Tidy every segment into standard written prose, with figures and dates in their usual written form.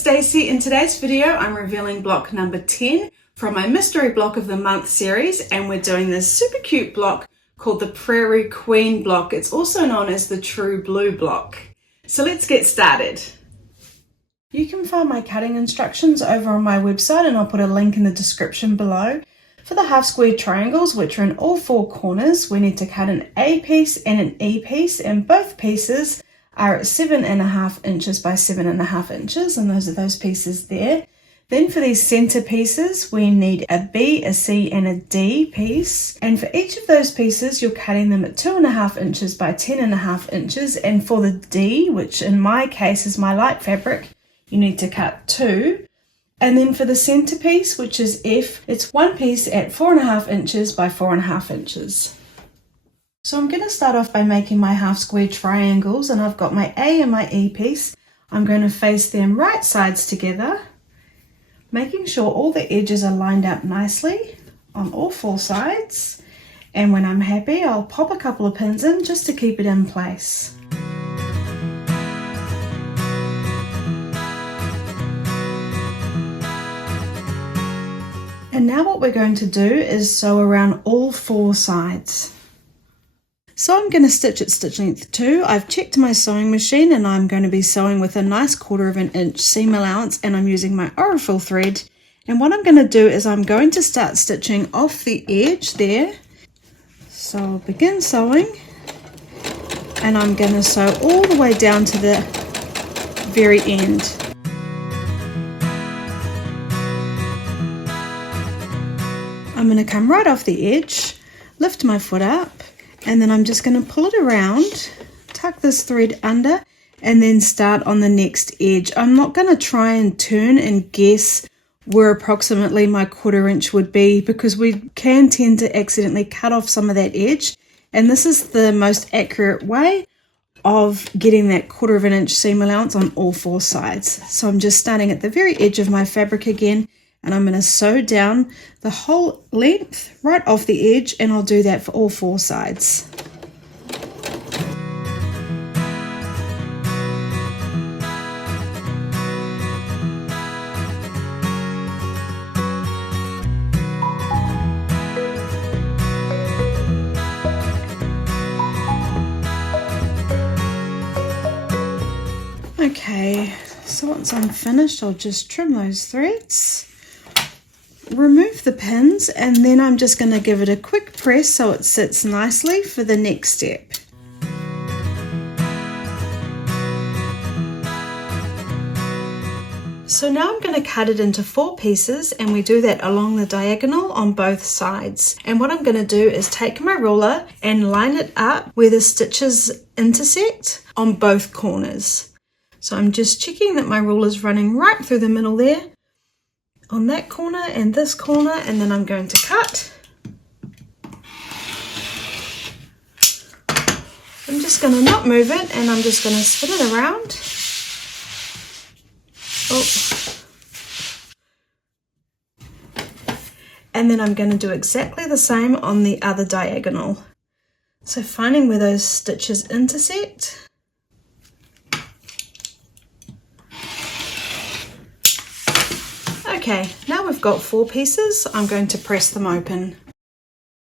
Stacey. In today's video, I'm revealing block number 10 from my Mystery Block of the Month series, and we're doing this super cute block called the Prairie Queen Block. It's also known as the True Blue Block. So let's get started. You can find my cutting instructions over on my website, and I'll put a link in the description below. For the half square triangles, which are in all four corners, we need to cut an A piece and an E piece, and both pieces are at 7.5 inches by 7.5 inches, and those are those pieces there. Then for these center pieces, we need a B, a C, and a D piece. And for each of those pieces, you're cutting them at 2.5 inches by 10.5 inches. And for the D, which in my case is my light fabric, you need to cut 2. And then for the center piece, which is F, it's one piece at 4.5 inches by 4.5 inches. So I'm going to start off by making my half square triangles, and I've got my A and my E piece. I'm going to face them right sides together, making sure all the edges are lined up nicely on all four sides. And when I'm happy, I'll pop a couple of pins in just to keep it in place. And now what we're going to do is sew around all four sides. So I'm going to stitch at stitch length 2. I've checked my sewing machine, and I'm going to be sewing with a nice 1/4 inch seam allowance, and I'm using my Aurifil thread. And what I'm going to do is I'm going to start stitching off the edge there. So I'll begin sewing, and I'm going to sew all the way down to the very end. I'm going to come right off the edge, lift my foot up, and then I'm just going to pull it around, tuck this thread under, and then start on the next edge. I'm not going to try and turn and guess where approximately my 1/4 inch would be, because we can tend to accidentally cut off some of that edge, and this is the most accurate way of getting that 1/4 inch seam allowance on all four sides. So I'm just starting at the very edge of my fabric again, and I'm going to sew down the whole length right off the edge, and I'll do that for all four sides. Okay, so once I'm finished, I'll just trim those threads, remove the pins, and then I'm just going to give it a quick press so it sits nicely for the next step. So now I'm going to cut it into 4 pieces, and we do that along the diagonal on both sides. And what I'm going to do is take my ruler and line it up where the stitches intersect on both corners. So I'm just checking that my ruler is running right through the middle there, on that corner and this corner, and then I'm going to cut. I'm just going to not move it, and I'm just going to spin it around. Oh. And then I'm going to do exactly the same on the other diagonal. So finding where those stitches intersect. Okay, now we've got 4 pieces. I'm going to press them open.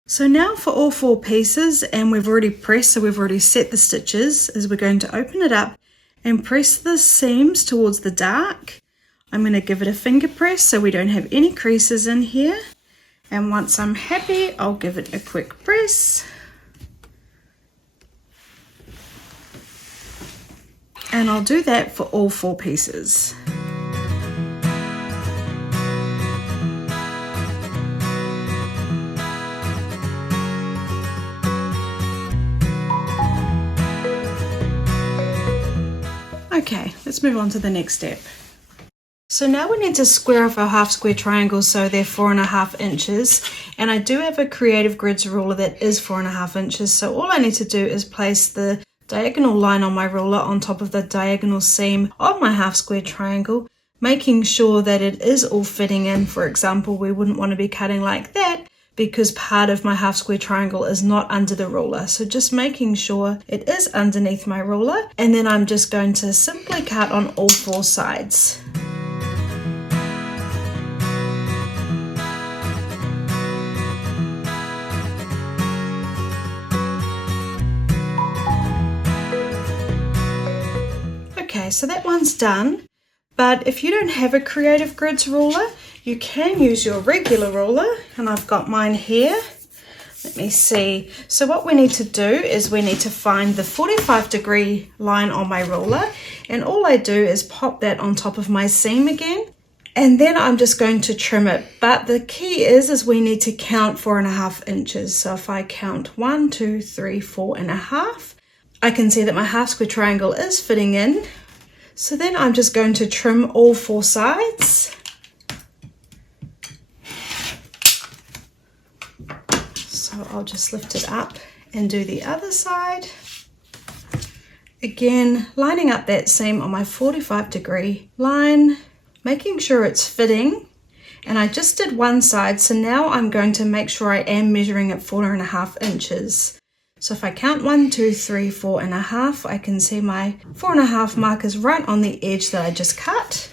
So now for all 4 pieces, and we've already pressed, so we've already set the stitches, is we're going to open it up and press the seams towards the dark. I'm going to give it a finger press so we don't have any creases in here. And once I'm happy, I'll give it a quick press. And I'll do that for all 4 pieces. Okay, let's move on to the next step. So now we need to square off our half square triangles so they're 4.5 inches, and I do have a Creative Grids ruler that is 4.5 inches, so all I need to do is place the diagonal line on my ruler on top of the diagonal seam of my half square triangle, making sure that it is all fitting in. For example, we wouldn't want to be cutting like that because part of my half square triangle is not under the ruler. So just making sure it is underneath my ruler, and then I'm just going to simply cut on all 4 sides. so that one's done. But if you don't have a Creative Grids ruler, you can use your regular ruler, and I've got mine here. Let me see. So what we need to do is we need to find the 45-degree line on my ruler, and all I do is pop that on top of my seam again, and then I'm just going to trim it. But the key is we need to count 4.5 inches. So if I count 1, 2, 3, 4.5, I can see that my half square triangle is fitting in. So then I'm just going to trim all 4 sides. So I'll just lift it up and do the other side. Again, lining up that seam on my 45-degree line, making sure it's fitting. And I just did one side, so now I'm going to make sure I am measuring at 4.5 inches. So if I count 1, 2, 3, 4.5, I can see my 4.5 markers right on the edge that I just cut.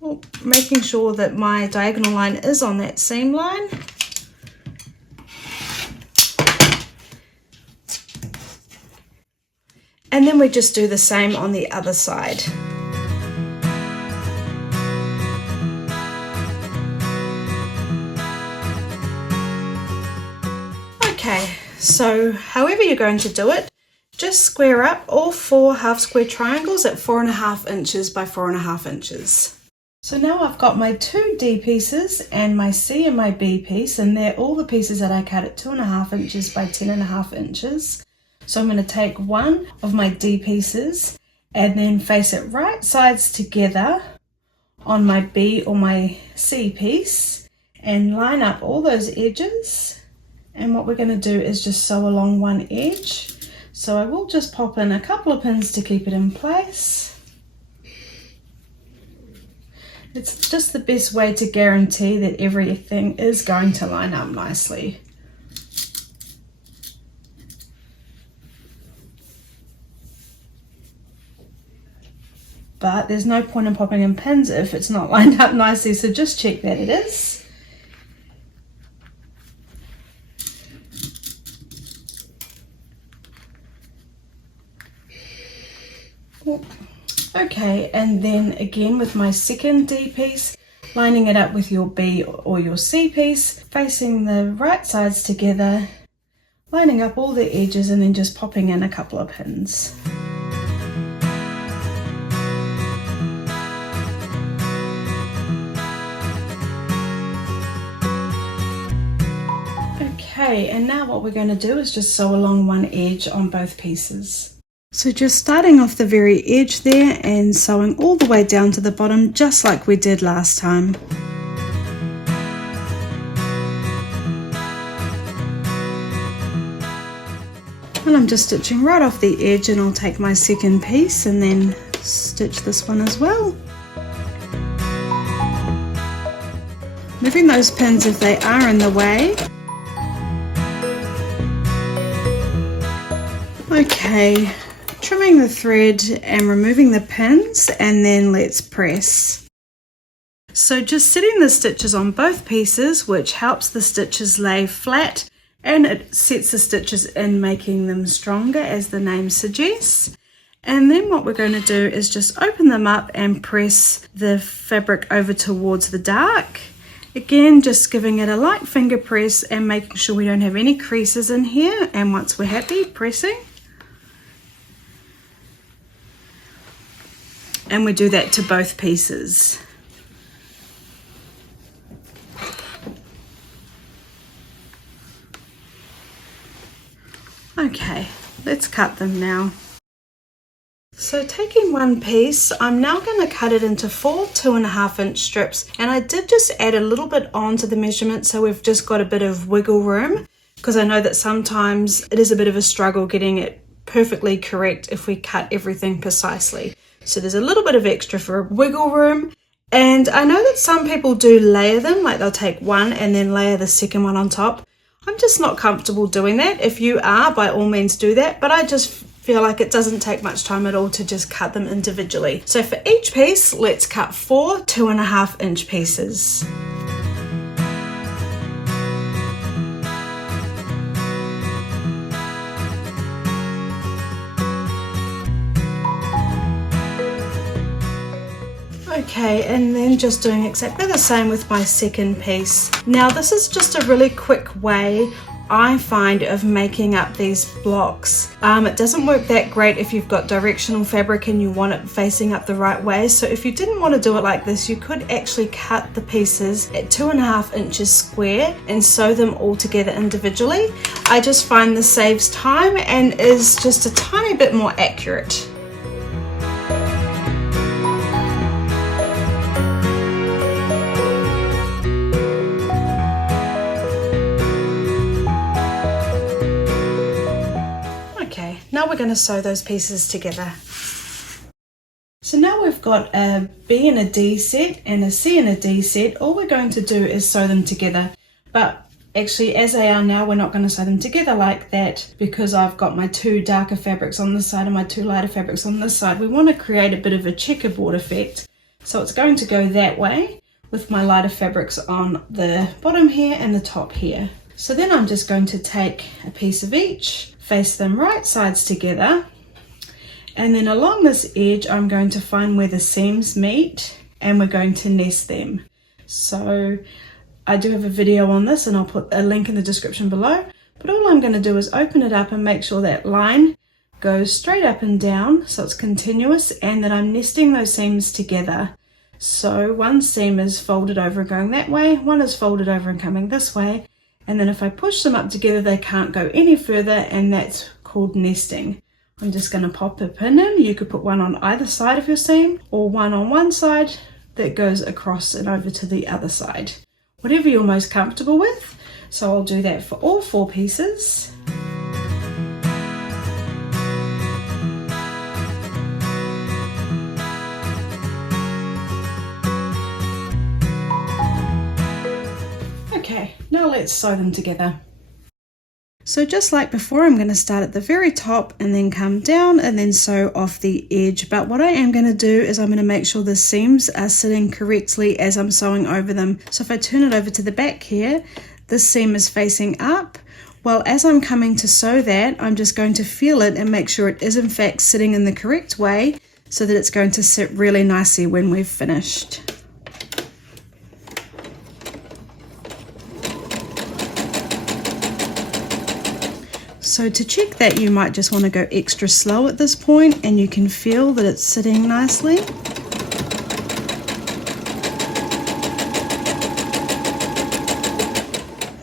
Well, making sure that my diagonal line is on that seam line. And then we just do the same on the other side. Okay, so however you're going to do it, just square up all 4 half square triangles at 4.5 inches by 4.5 inches. So now I've got my 2 D pieces and my C and my B piece, and they're all the pieces that I cut at 2.5 inches by 10.5 inches. So I'm going to take one of my D pieces and then face it right sides together on my B or my C piece and line up all those edges. And what we're going to do is just sew along one edge. So I will just pop in a couple of pins to keep it in place. It's just the best way to guarantee that everything is going to line up nicely. But there's no point in popping in pins if it's not lined up nicely, so just check that it is. Okay, and then again with my second D piece, lining it up with your B or your C piece, facing the right sides together, lining up all the edges and then just popping in a couple of pins. Okay, and now what we're going to do is just sew along one edge on both pieces. So just starting off the very edge there and sewing all the way down to the bottom, just like we did last time. And I'm just stitching right off the edge, and I'll take my second piece and then stitch this one as well. Moving those pins if they are in the way. Okay, trimming the thread and removing the pins, and then let's press. So just setting the stitches on both pieces, which helps the stitches lay flat and it sets the stitches in, making them stronger as the name suggests. And then what we're going to do is just open them up and press the fabric over towards the dark. Again, just giving it a light finger press and making sure we don't have any creases in here, and once we're happy, pressing. And we do that to both pieces. Okay, let's cut them now. So taking one piece, I'm now going to cut it into 4 2.5-inch strips, and I did just add a little bit onto the measurement so we've just got a bit of wiggle room, because I know that sometimes it is a bit of a struggle getting it perfectly correct if we cut everything precisely. So there's a little bit of extra for wiggle room, and I know that some people do layer them, like they'll take one and then layer the second one on top. I'm just not comfortable doing that. If you are, by all means do that, but I just feel like it doesn't take much time at all to just cut them individually. So for each piece, let's cut 4 2.5-inch pieces. Okay, and then just doing exactly the same with my second piece. Now this is just a really quick way I find of making up these blocks. It doesn't work that great if you've got directional fabric and you want it facing up the right way. So if you didn't want to do it like this, you could actually cut the pieces at 2.5 inches square and sew them all together individually. I just find this saves time and is just a tiny bit more accurate. Now we're going to sew those pieces together. So now we've got a B and a D set and a C and a D set. All we're going to do is sew them together. But actually, as they are now, we're not going to sew them together like that because I've got my 2 darker fabrics on this side and my 2 lighter fabrics on this side. We want to create a bit of a checkerboard effect. So it's going to go that way with my lighter fabrics on the bottom here and the top here. So then I'm just going to take a piece of each, face them right sides together, and then along this edge I'm going to find where the seams meet and we're going to nest them. So I do have a video on this and I'll put a link in the description below, but all I'm going to do is open it up and make sure that line goes straight up and down so it's continuous and that I'm nesting those seams together. So one seam is folded over and going that way, one is folded over and coming this way, and then if I push them up together they can't go any further, and that's called nesting. I'm just going to pop a pin in. You could put one on either side of your seam or one on one side that goes across and over to the other side. Whatever you're most comfortable with. So I'll do that for all 4 pieces. Okay, now let's sew them together. So just like before, I'm going to start at the very top and then come down and then sew off the edge. But what I am going to do is I'm going to make sure the seams are sitting correctly as I'm sewing over them. So if I turn it over to the back here, this seam is facing up. Well, as I'm coming to sew that, I'm just going to feel it and make sure it is in fact sitting in the correct way so that it's going to sit really nicely when we've finished. So to check that, you might just want to go extra slow at this point and you can feel that it's sitting nicely.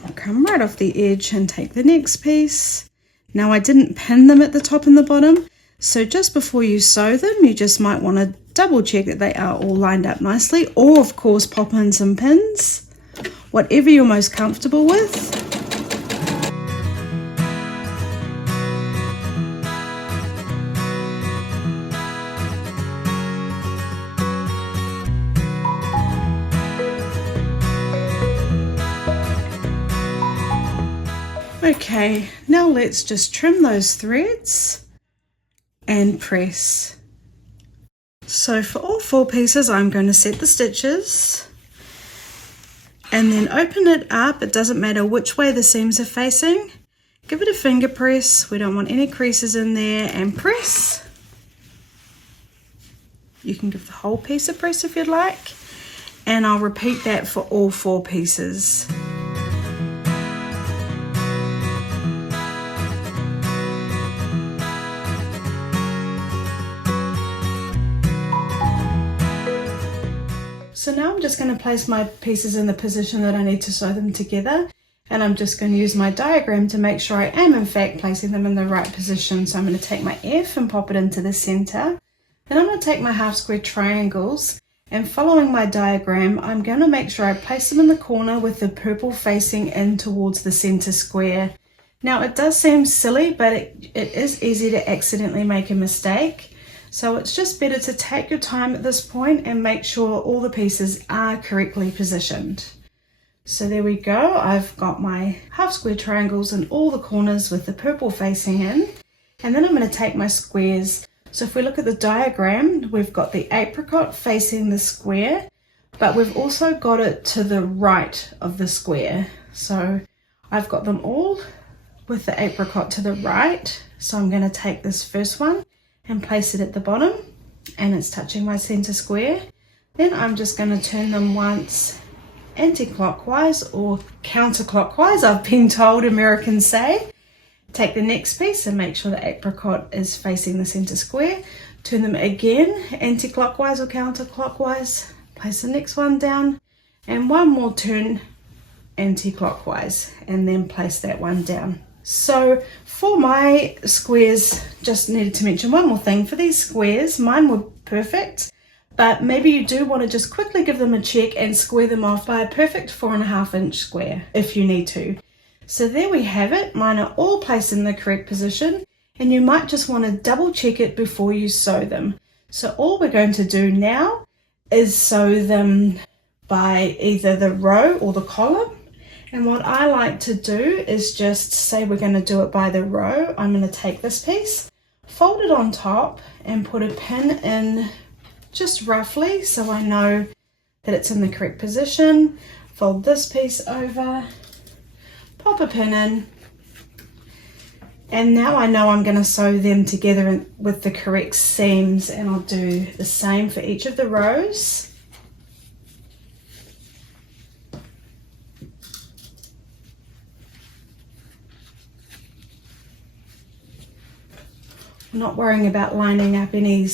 I'll come right off the edge and take the next piece. Now I didn't pin them at the top and the bottom, so just before you sew them, you just might want to double check that they are all lined up nicely, or of course pop in some pins, whatever you're most comfortable with. Okay, now let's just trim those threads and press. So for all 4 pieces, I'm going to set the stitches and then open it up. It doesn't matter which way the seams are facing. Give it a finger press. We don't want any creases in there, and press. You can give the whole piece a press if you'd like, and I'll repeat that for all 4 pieces. So now I'm just going to place my pieces in the position that I need to sew them together, and I'm just going to use my diagram to make sure I am in fact placing them in the right position. So I'm going to take my F and pop it into the center. Then I'm going to take my half square triangles, and following my diagram I'm going to make sure I place them in the corner with the purple facing in towards the center square. Now it does seem silly, but it is easy to accidentally make a mistake. So it's just better to take your time at this point and make sure all the pieces are correctly positioned. So there we go. I've got my half square triangles in all the corners with the purple facing in. And then I'm going to take my squares. So if we look at the diagram, we've got the apricot facing the square, but we've also got it to the right of the square. So I've got them all with the apricot to the right. So I'm going to take this first one and place it at the bottom, and it's touching my center square. Then I'm just going to turn them once anti-clockwise or counterclockwise, I've been told Americans say. Take the next piece and make sure the apricot is facing the center square. Turn them again anti-clockwise or counterclockwise. Place the next one down and one more turn anti-clockwise and then place that one down. So for my squares, just needed to mention one more thing. For these squares, mine were perfect, but maybe you do want to just quickly give them a check and square them off by a perfect 4.5 inch square if you need to. So there we have it. Mine are all placed in the correct position, and you might just want to double check it before you sew them. So all we're going to do now is sew them by either the row or the column. And what I like to do is just say we're going to do it by the row. I'm going to take this piece, fold it on top and put a pin in just roughly so I know that it's in the correct position. Fold this piece over, pop a pin in, and now I know I'm going to sew them together with the correct seams, and I'll do the same for each of the rows. I'm not worrying about lining up any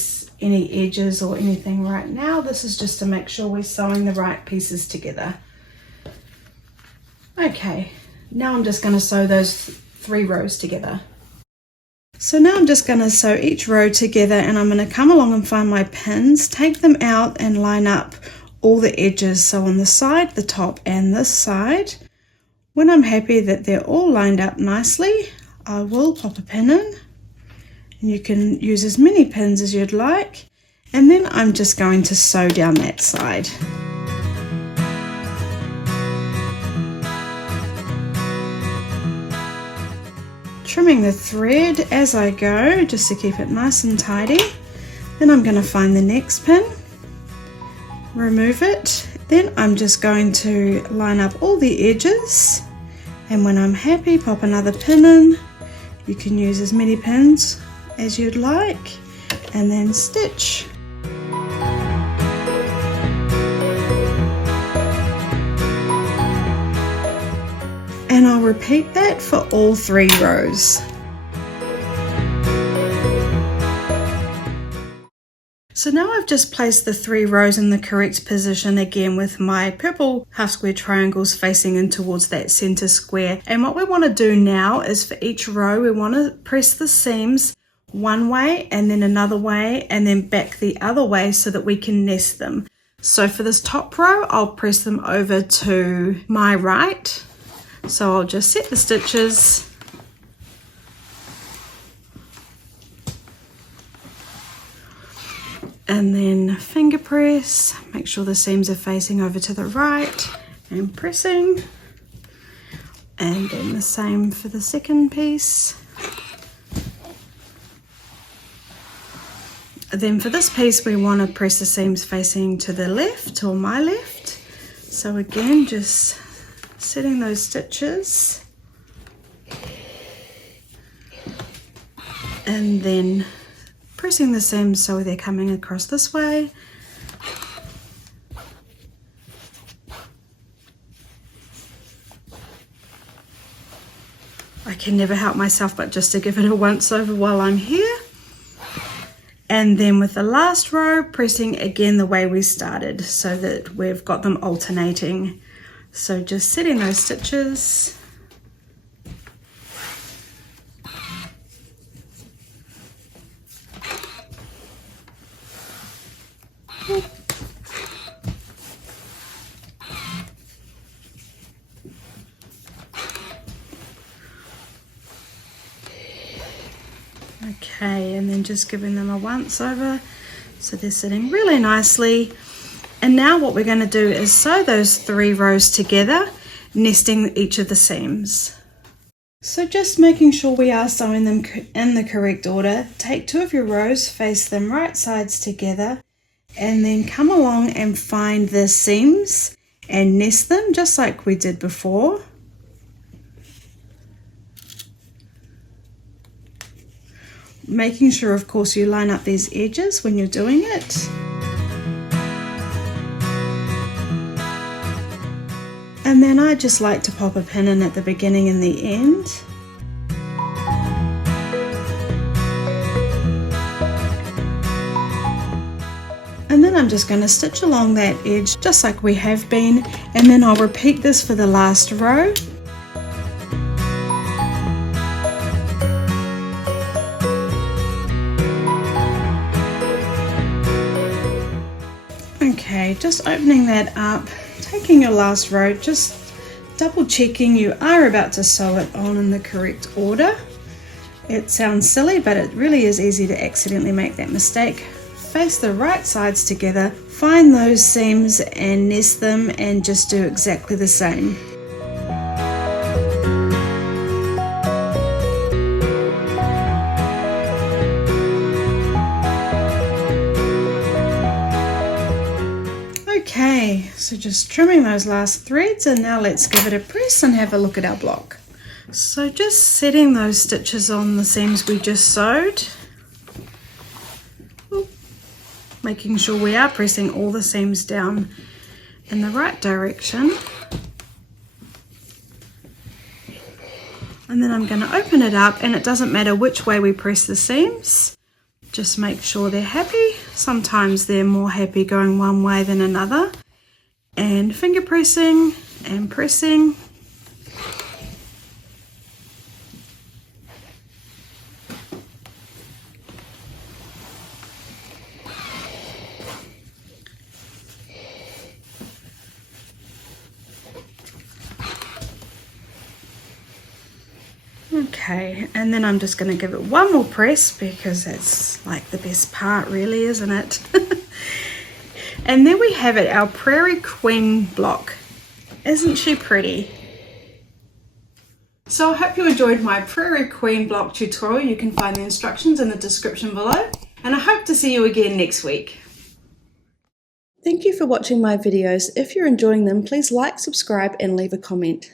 edges or anything right now. This is just to make sure we're sewing the right pieces together. Okay, now I'm just going to sew those 3 rows together. So now I'm just going to sew each row together, and I'm going to come along and find my pins, take them out and line up all the edges. So on the side, the top and this side. When I'm happy that they're all lined up nicely, I will pop a pin in. You can use as many pins as you'd like, and then I'm just going to sew down that side. Trimming the thread as I go just to keep it nice and tidy. Then I'm going to find the next pin, remove it, then I'm just going to line up all the edges, and when I'm happy, pop another pin in. You can use as many pins as you'd like, and then stitch. And I'll repeat that for all 3 rows. So now I've just placed the 3 rows in the correct position again with my purple half square triangles facing in towards that center square. And what we want to do now is for each row, we want to press the seams one way and then another way and then back the other way so that we can nest them. So for this top row, I'll press them over to my right. So I'll just set the stitches and then finger press, make sure the seams are facing over to the right and pressing, and then the same for the second piece. Then for this piece we want to press the seams facing to the left or my left. So again, just setting those stitches and then pressing the seams so they're coming across this way. I can never help myself but just to give it a once over while I'm here. And then with the last row, pressing again the way we started so that we've got them alternating. So just setting those stitches. Okay, and then just giving them a once over so they're sitting really nicely. And now what we're going to do is sew those 3 rows together, nesting each of the seams. So just making sure we are sewing them in the correct order, take 2 of your rows, face them right sides together, and then come along and find the seams and nest them just like we did before. Making sure, of course, you line up these edges when you're doing it. And then I just like to pop a pin in at the beginning and the end. And then I'm just going to stitch along that edge just like we have been, and then I'll repeat this for the last row. Okay, just opening that up, taking your last row, just double checking you are about to sew it on in the correct order. It sounds silly, but it really is easy to accidentally make that mistake. Face the right sides together, find those seams and nest them, and just do exactly the same. Okay, so just trimming those last threads, and now let's give it a press and have a look at our block. So just setting those stitches on the seams we just sewed. Making sure we are pressing all the seams down in the right direction. And then I'm going to open it up, and it doesn't matter which way we press the seams. Just make sure they're happy. Sometimes they're more happy going one way than another. And finger pressing and pressing. Okay, and then I'm just going to give it one more press because it's like the best part really, isn't it? And there we have it, our Prairie Queen block. Isn't she pretty? So I hope you enjoyed my Prairie Queen block tutorial. You can find the instructions in the description below, and I hope to see you again next week. Thank you for watching my videos. If you're enjoying them, please like, subscribe and leave a comment.